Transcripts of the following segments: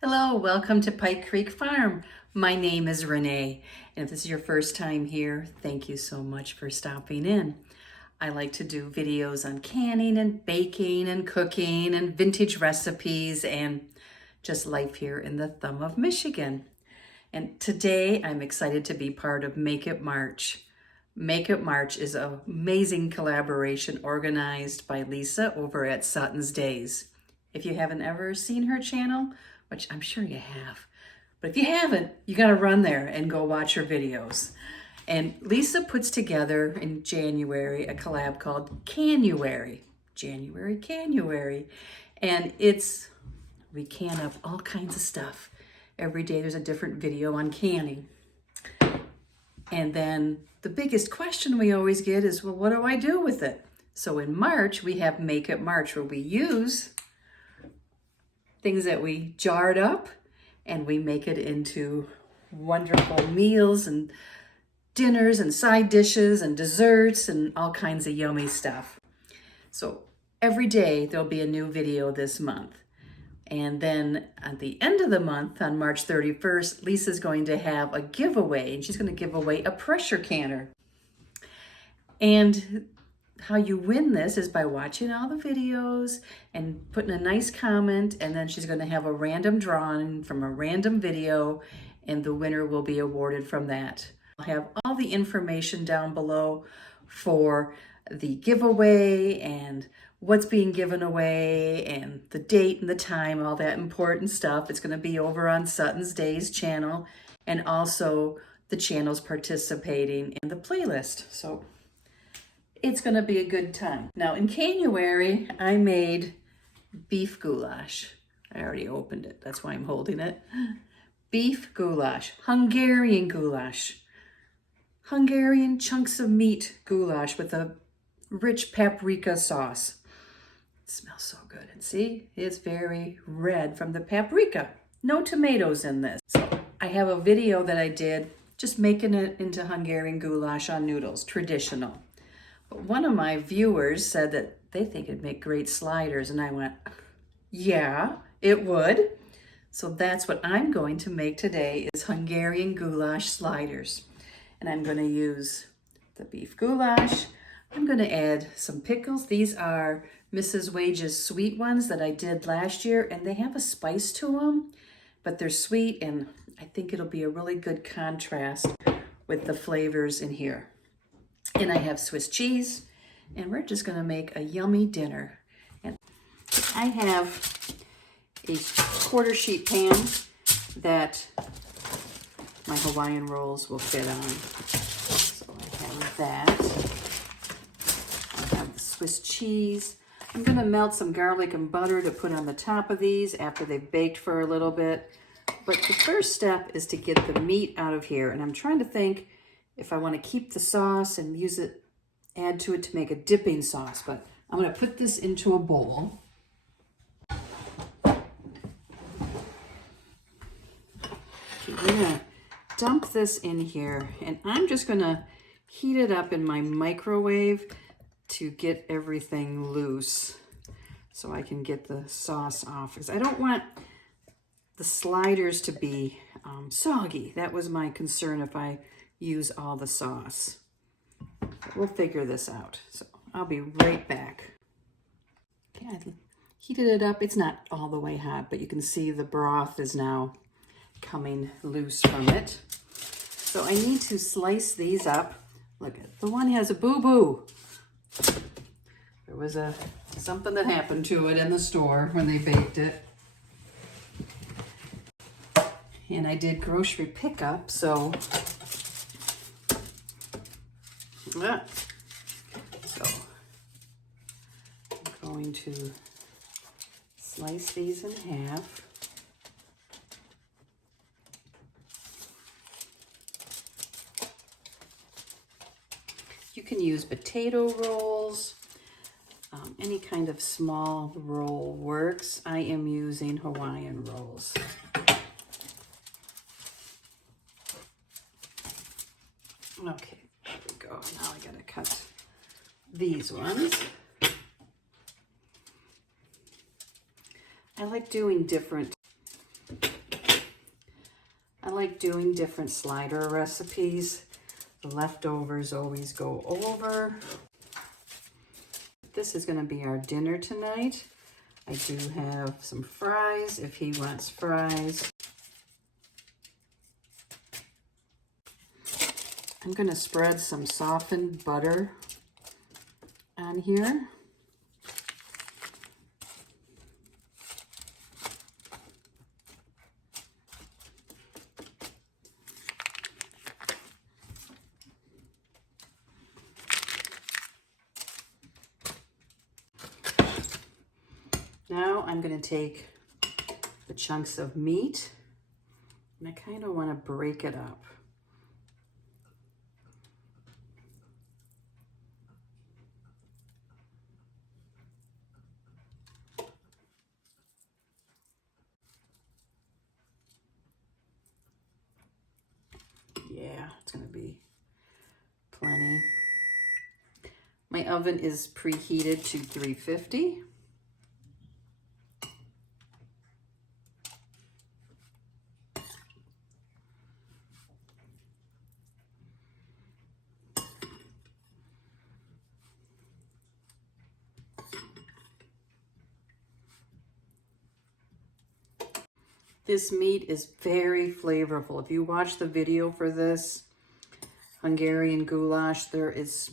Hello, welcome to Pike Creek Farm. My name is Renee, and if this is your first time here, thank you so much for stopping in. I like to do videos on canning and baking and cooking and vintage recipes and just life here in the thumb of Michigan. And today I'm excited to be part of Make It March. Make It March is an amazing collaboration organized by Lisa over at SuttonsDaze. If you haven't ever seen her channel, which I'm sure you have, but if you haven't, you gotta run there and go watch her videos. And Lisa puts together in January a collab called Canuary. Canuary. And we can up all kinds of stuff. Every day there's a different video on canning. And then the biggest question we always get is, well, what do I do with it? So in March, we have Make It March, where we use things that we jarred up and we make it into wonderful meals and dinners and side dishes and desserts and all kinds of yummy stuff. So every day there'll be a new video this month. And then at the end of the month, on March 31st, Lisa's going to have a giveaway, and she's going to give away a pressure canner. And how you win this is by watching all the videos and putting a nice comment, and then she's going to have a random drawing from a random video, and the winner will be awarded from that. I'll have all the information down below for the giveaway and what's being given away and the date and the time, all that important stuff. It's going to be over on SuttonsDaze channel, and also the channels participating in the playlist. So it's going to be a good time. Now in January, I made beef goulash. I already opened it. That's why I'm holding it. Beef goulash, Hungarian goulash, Hungarian chunks of meat goulash with a rich paprika sauce. It smells so good. And see, it's very red from the paprika. No tomatoes in this. So I have a video that I did just making it into Hungarian goulash on noodles, traditional. But one of my viewers said that they think it'd make great sliders, and I went, yeah, it would. So that's what I'm going to make today, is Hungarian goulash sliders. And I'm going to use the beef goulash. I'm going to add some pickles. These are Mrs. Wage's sweet ones that I did last year, and they have a spice to them, but they're sweet, and I think it'll be a really good contrast with the flavors in here. And I have Swiss cheese, and we're just going to make a yummy dinner. And I have a quarter sheet pan that my Hawaiian rolls will fit on. So I have that. I have the Swiss cheese. I'm going to melt some garlic and butter to put on the top of these after they've baked for a little bit. But the first step is to get the meat out of here, and I'm trying to think if I want to keep the sauce and use it, add to it to make a dipping sauce. But I'm going to put this into a bowl. Okay, we're going to dump this in here, and I'm just going to heat it up in my microwave to get everything loose so I can get the sauce off, because I don't want the sliders to be soggy. That was my concern if I use all the sauce. We'll figure this out. So I'll be right back. Okay, I heated it up. It's not all the way hot, but you can see the broth is now coming loose from it. So I need to slice these up. Look, the one has a boo-boo. There was something that happened to it in the store when they baked it. And I did grocery pickup, so I'm going to slice these in half. You can use potato rolls, any kind of small roll works. I am using Hawaiian rolls. Okay, there we go. Now I gotta cut these ones. I like doing different I like doing different slider recipes. The leftovers always go over. This is going to be our dinner tonight. I do have some fries if he wants fries. I'm going to spread some softened butter on here. Now I'm going to take the chunks of meat and I kind of want to break it up. Yeah, it's going to be plenty. My oven is preheated to 350. This meat is very flavorful. If you watch the video for this Hungarian goulash, there is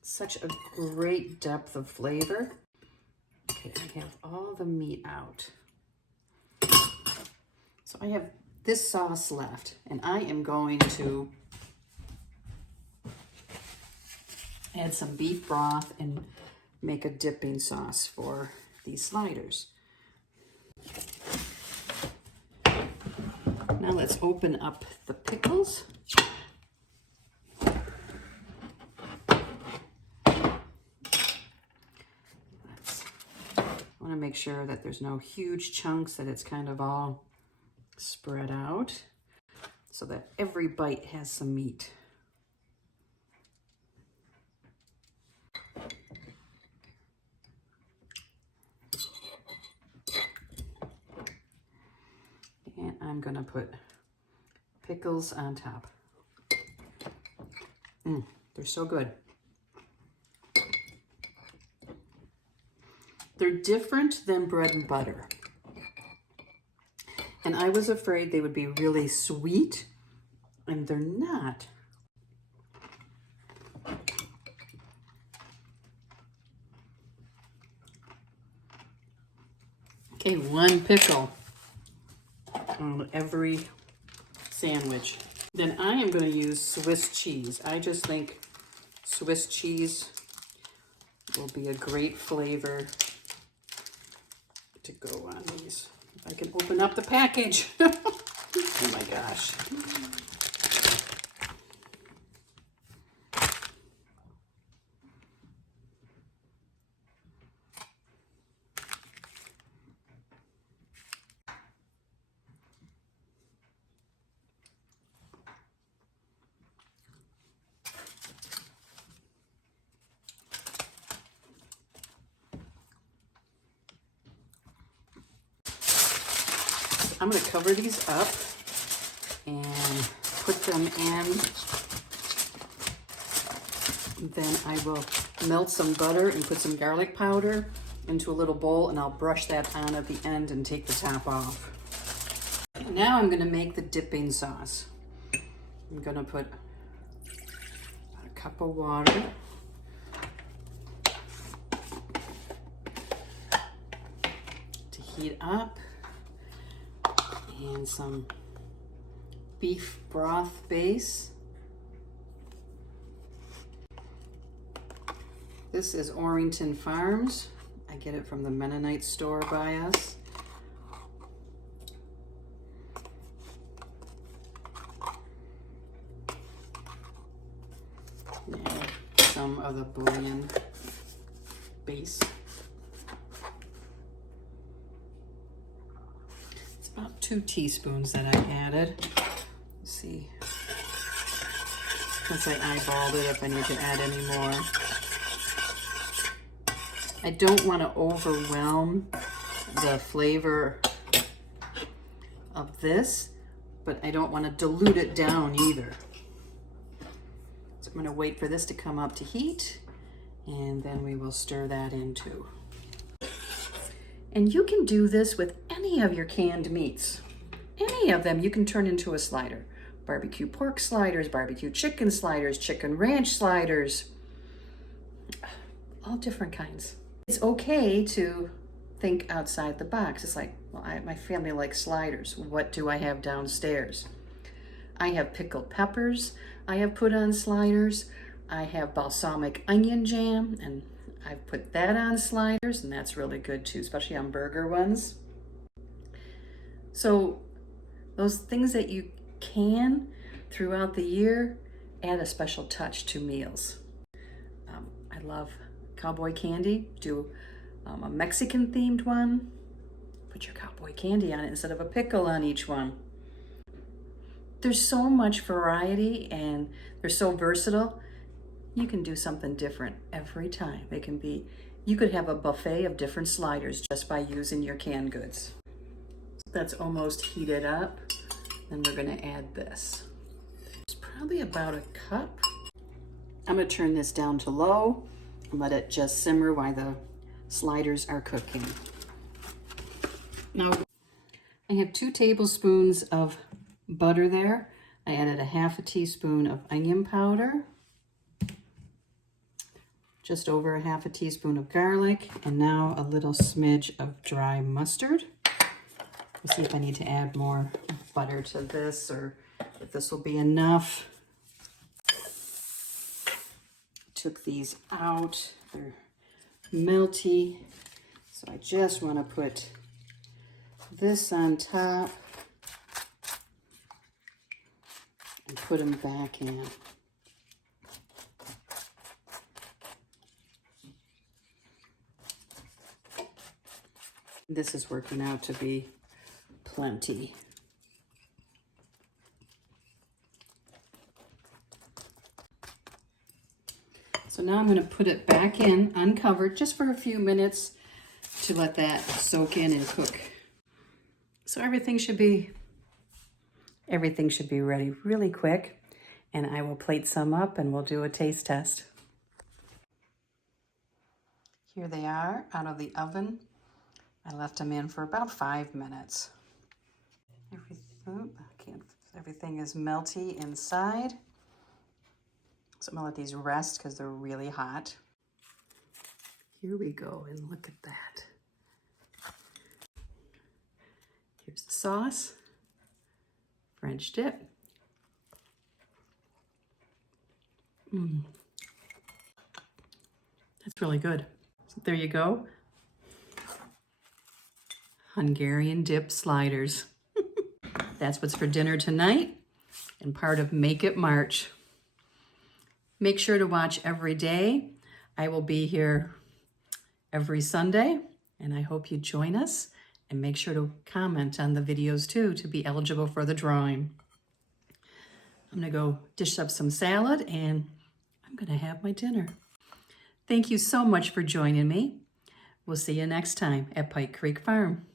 such a great depth of flavor. Okay, I have all the meat out. So I have this sauce left, and I am going to add some beef broth and make a dipping sauce for these sliders. Now let's open up the pickles. I want to make sure that there's no huge chunks, that it's kind of all spread out so that every bite has some meat. And I'm going to put pickles on top. They're so good. They're different than bread and butter. And I was afraid they would be really sweet, and they're not. Okay, one pickle on every sandwich. Then I am going to use Swiss cheese. I just think Swiss cheese will be a great flavor to go on these. If I can open up the package. Oh my gosh. I'm going to cover these up and put them in. Then I will melt some butter and put some garlic powder into a little bowl, and I'll brush that on at the end and take the top off. Now I'm going to make the dipping sauce. I'm going to put a cup of water. To heat up. And some beef broth base. This is Orrington Farms. I get it from the Mennonite store by us. And some of the bouillon base. About 2 teaspoons that I added. Let's see. Since I eyeballed it, if I need to add any more. I don't want to overwhelm the flavor of this, but I don't want to dilute it down either. So I'm going to wait for this to come up to heat, and then we will stir that in too. And you can do this with any of your canned meats. Any of them you can turn into a slider. Barbecue pork sliders, barbecue chicken sliders, chicken ranch sliders, all different kinds. It's okay to think outside the box. It's like, well, my family likes sliders. What do I have downstairs? I have pickled peppers I have put on sliders. I have balsamic onion jam, and I've put that on sliders, and that's really good too, especially on burger ones. So those things that you can throughout the year add a special touch to meals. I love cowboy candy. Do a Mexican themed one. Put your cowboy candy on it instead of a pickle on each one. There's so much variety and they're so versatile. You can do something different every time. It can be, you could have a buffet of different sliders just by using your canned goods. So that's almost heated up. Then we're gonna add this. It's probably about a cup. I'm gonna turn this down to low and let it just simmer while the sliders are cooking. Now, I have 2 tablespoons of butter there. I added a half a teaspoon of onion powder, just over a half a teaspoon of garlic, and now a little smidge of dry mustard. We'll see if I need to add more butter to this or if this will be enough. Took these out, they're melty. So I just want to put this on top and put them back in. This is working out to be plenty. So now I'm going to put it back in uncovered just for a few minutes to let that soak in and cook. So everything should be ready really quick, and I will plate some up and we'll do a taste test. Here they are out of the oven. I left them in for about 5 minutes. Everything is melty inside. So I'm gonna let these rest because they're really hot. Here we go, and look at that. Here's the sauce, French dip. That's really good. So there you go. Hungarian dip sliders. That's what's for dinner tonight and part of Make It March. Make sure to watch every day. I will be here every Sunday, and I hope you join us, and make sure to comment on the videos too to be eligible for the drawing. I'm gonna go dish up some salad and I'm gonna have my dinner. Thank you so much for joining me. We'll see you next time at Pike Creek Farm.